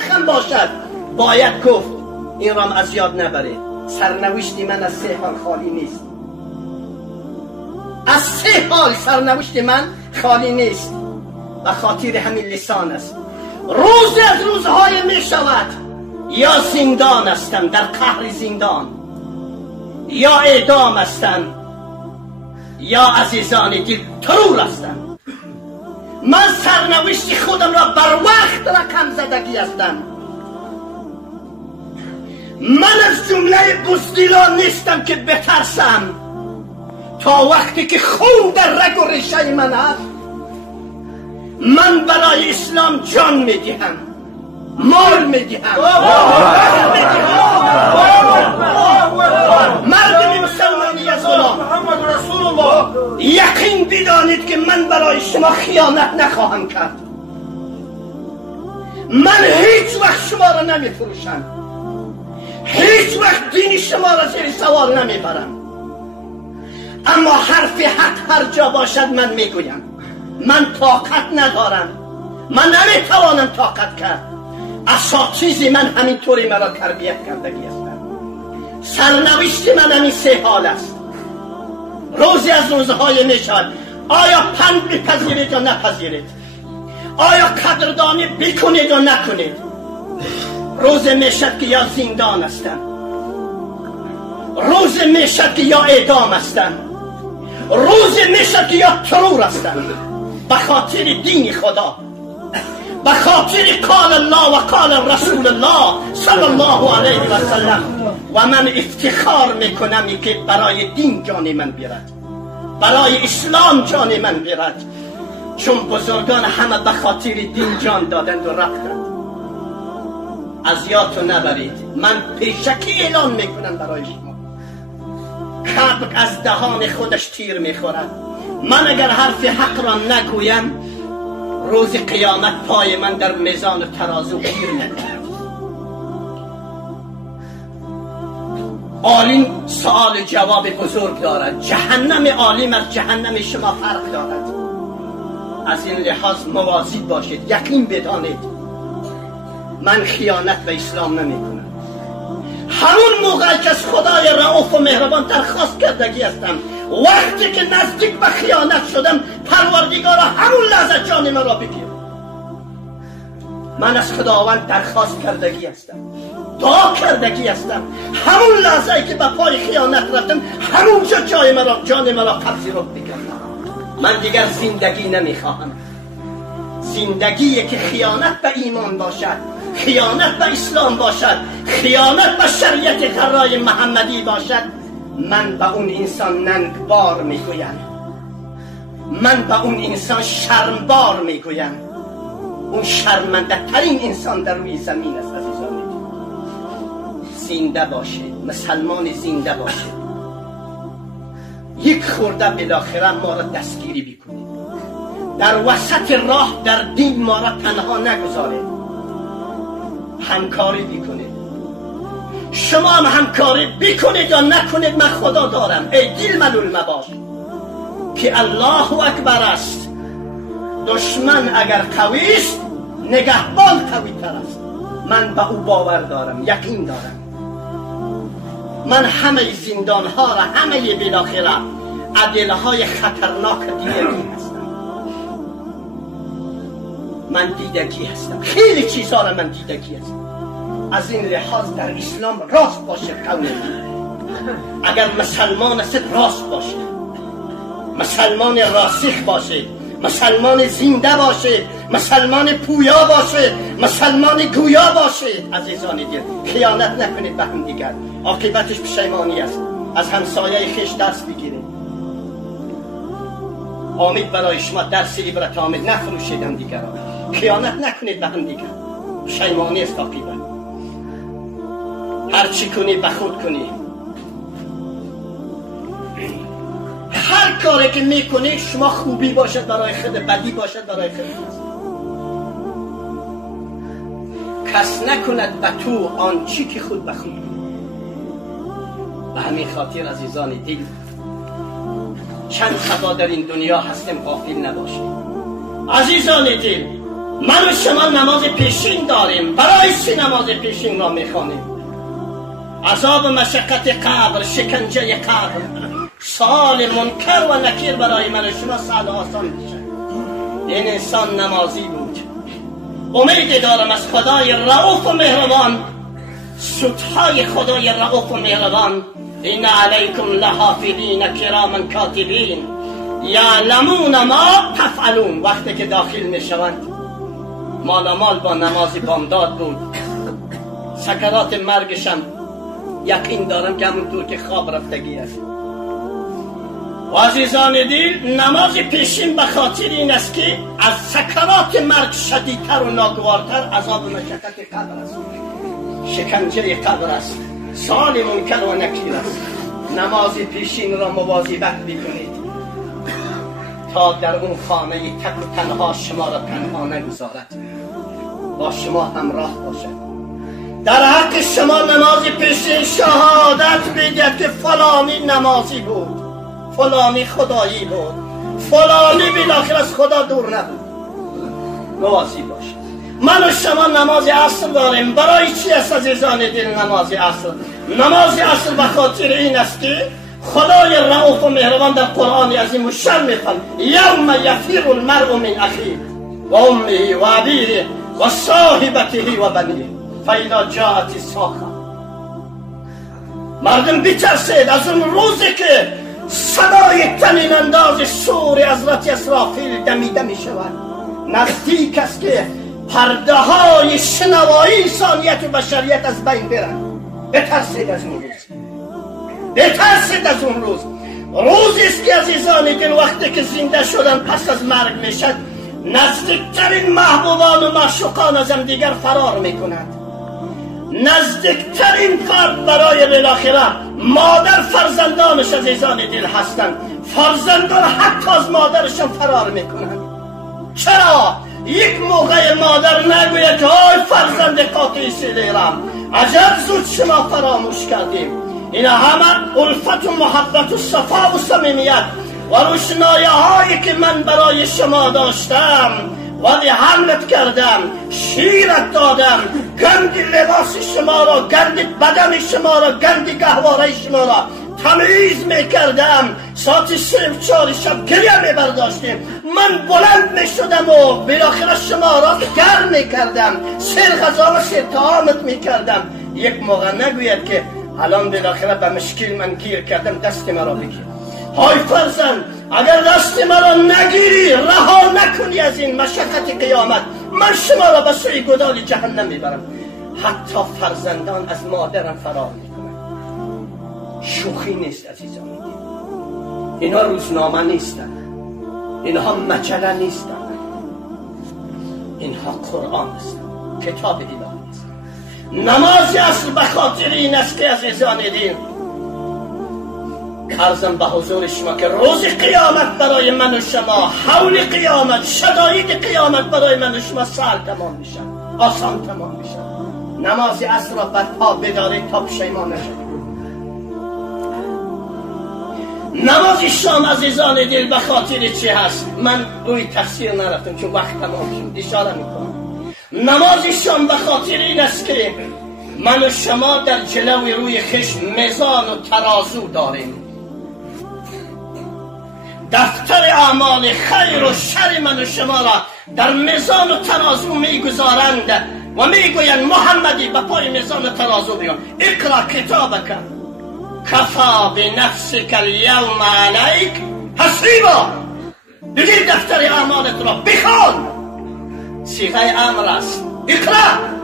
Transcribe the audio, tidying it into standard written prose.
تلخ هم باشد باید گفت. این رام از یاد نبره. سرنوشت من از 3 حال خالی نیست. از 3 حال سرنوشت من خالی نیست. و خاطر همین لسان است. روزی از روزهای می شود یا زندان هستم در قهر زندان، یا اعدام هستم، یا عزیزان دل ترور هستم. من سرنوشت خودم را بر وقت رقم زدگی هستم. من از جمله بزدلان نیستم که بترسم. تا وقتی که خون در رگ و ریشه من هست، من برای اسلام جان میدهم، مال میدهم. مردم مسلمانی از غلام محمد رسول الله، یقین بدانید که من برای شما خیانت نخواهم کرد. من هیچ وقت شما را نمیفروشم، هیچ وقت دین شما را زیر سوال نمیبرم. اما حرف حق هر جا باشد من میگویم. من طاقت ندارم، من نمیتوانم طاقت کرد. اساتید من همینطوری مرا تربیت کردگی هستند. سرنوشت من همین 3 حال است. روزی از روزهای میشد. آیا پند بپذیرید یا نپذیرید؟ آیا قدردانی بکنید یا نکنید؟ روز میشد که یا زندان هستم، روز میشد که یا اعدام هستم، روز میشد که یا ترور هستم. به خاطر دین خدا، به خاطر قال الله و قال رسول الله صلی الله علیه و سلم. و من افتخار میکنم که برای دین جان من بیرد، برای اسلام جان من بیرد. چون بزرگان همه به خاطر دین جان دادند و رفتند. از یادتون نبرید. من پیشکی اعلان میکنم برای شما. کبک از دهان خودش تیر میخورد. من اگر حرف حق را نگویم، روز قیامت پای من در میزان و ترازو گیر میکند. عالم سوال جواب بزرگ دارد. جهنم عالم از جهنم شما فرق دارد. از این لحاظ مواظب باشید. یقین بدانید من خیانت به اسلام نمی کنم. همون موقع که از خدای رؤوف و مهربان درخواست کردگی هستم، وقتی که نزدیک به خیانت شدم، پروردگارا همون لحظه جان من را بگیر. من از خداوند درخواست کردگی هستم، دعا کردگی هستم. همون لحظه که به پای خیانت رفتم، همونجا جان من را قبض رو بگیرم. من دیگر زندگی نمیخواهم. زندگی که خیانت به ایمان باشد، خیانت به اسلام باشد، خیانت به شریعت قرای محمدی باشد، من به اون انسان ننگبار میگویم، من به اون انسان شرمبار میگویم. اون شرمنده ترین انسان در روی زمین است. عزیزان زنده باشه، مسلمان زنده باشه. یک خورده بالاخره ما را دستگیری بکنید. در وسط راه در دین ما را تنها نگذارید. همکاری بکنید. شما هم همکاری بکنید یا نکنید، من خدا دارم. ای دل ملول مباش که الله اکبر است. دشمن اگر قوی است، نگهبان قوی تر است. من به او باور دارم، یقین دارم. من همه زندان ها را، همه بالاخره عدله های خطرناک دیدگی هستم. من دیدگی هستم، خیلی چیزها را من دیدگی هستم. از این لحاظ در اسلام راست باشه قول من. اگر مسلمان است راست باشه، مسلمان راسخ باشه، مسلمان زنده باشه، مسلمان پویا باشه، مسلمان گویا باشه. عزیزان دل، خیانت نکنید به هم دیگر، عاقبتش پشیمانی است. از همسایه خویش درس بگیرید. آمد برای شما درس عبرت آمد. نفروشید هم دیگر، خیانت نکنید به هم دیگر، پشیمانی است عاقبت. هر چی کنی به خود کنی. هر کاری که میکنی شما خوبی باشد برای خود، بدی باشد برای خود. کس نکند به تو آنچی که خود به خود کنی. به همین خاطر عزیزان دل، چند خدا در این دنیا هستیم، غافل نباشید. عزیزان دل، من و شما نماز پیشین داریم. برای چی نماز پیشین را میخوانیم؟ عذاب مشقت قبر، شکنجه قبر، سوال منکر و نکیر برای من و شما سهل و آسان میشه. این انسان نمازی بود. امید دارم از خدای رؤوف و مهربان، سودهای خدای رؤوف و مهربان، این علیکم لحافظین کراما کاتبین یعلمون ما تفعلون، وقتی که داخل میشوند مالامال با نماز بامداد بود. سکرات مرگشم یقین دارم که همونطور که خواب رفتگی است. و عزیزان دل، نماز پیشین به خاطر این است که از سکرات مرگ شدیدتر و ناگوارتر عذاب مشقت قبر است، شکنجه قبر است، سوال منکر و نکیر است. نماز پیشین را مواظبت بکنید تا در اون خانه تک و تنها شما را تنها نگذارد، با شما همراه باشد. در حق شما نماز پیشین شهادت بگید که فلانی نمازی بود، فلانی خدایی بود، فلانی بالاخره از خدا دور نبود. مواظب باشید. من و شما نماز عصر داریم. برای چی است عزیزان دل نماز عصر؟ نماز عصر به خاطر این است که خدای رؤوف و مهربان در قرآن عظیم و شرح می‌فرماید یوم یفر المرء من اخیه و امه و ابیه و صاحبته و بنیه فاذا جاءت الصاخه. مردم بترسید از اون روزی که صدای طنین انداز شور حضرت اسرافیل دمیده می شود. نزدیک است که پرده های شنوایی انسانیت و بشریت از بین برند. بترسید از اون روز، بترسید از اون روز. روزی است که عزیزان دل وقتی که زنده شدن پس از مرگ میشد، نزدیکترین محبوبان و معشوقان از هم دیگر فرار میکنند. نزدیکترین فرد برای بالاخره مادر فرزندانش عزیزان دل هستند. فرزندان حتی از مادرشان فرار میکنند. چرا؟ یک موقع مادر نگوید که آی فرزند قاطع سیلرم، عجب زود شما فراموش کردیم. اینا همه الفت و محبت و صفا و صمیمیت و روشنایی هایی که من برای شما داشتم ولی حملت کردم، شیرت دادم، گند لباس شما را، گند بدن شما را، گند گهواره شما را تمیز میکردم. ساعت 3-4 شب گریه میبرداشتیم. من بلند میشدم و بالاخره شما را گرم میکردم، سیر غذا و سیر طعامت میکردم. یک موقع نگوید که الان بالاخره به مشکل من گیر کردم دست مرا بگیر. های فرزند، اگر دست مرا نگیری، رها نکنی از این مشقت قیامت، من شما را به سوی گودال جهنم میبرم. حتی فرزندان از مادرم فرار میکنن. شوخی نیست عزیزان. اینها روزنامه نیستن، اینها مجله نیستن، اینها قرآن است، کتاب الهی است. نماز اصل به خاطر این است که عزیزان دین عرضم به حضور شما که روز قیامت برای من و شما، حول قیامت، شدائد قیامت برای من و شما سهل تمام میشن، آسان تمام میشن. نماز اصل را بر پا بدارید تا پشیمان نشید. نماز شام عزیزان دل به خاطر چی هست؟ من روی تفسیر نرفتم چون وقت تمام شد، اشاره میکنم. نماز شام به خاطر این است که من و شما در جلوی روی خشم میزان و ترازو داریم. دفتر اعمال خیر و شر من و شما را در میزان و ترازو میگذارند و میگویند محمدی به پای میزان و ترازو بیان. اقرا کتابک کفا بنفسک اليوم علیک حسیبا. بگیر دفتر اعمالت را بخوان. صیغه امر است. اقرا.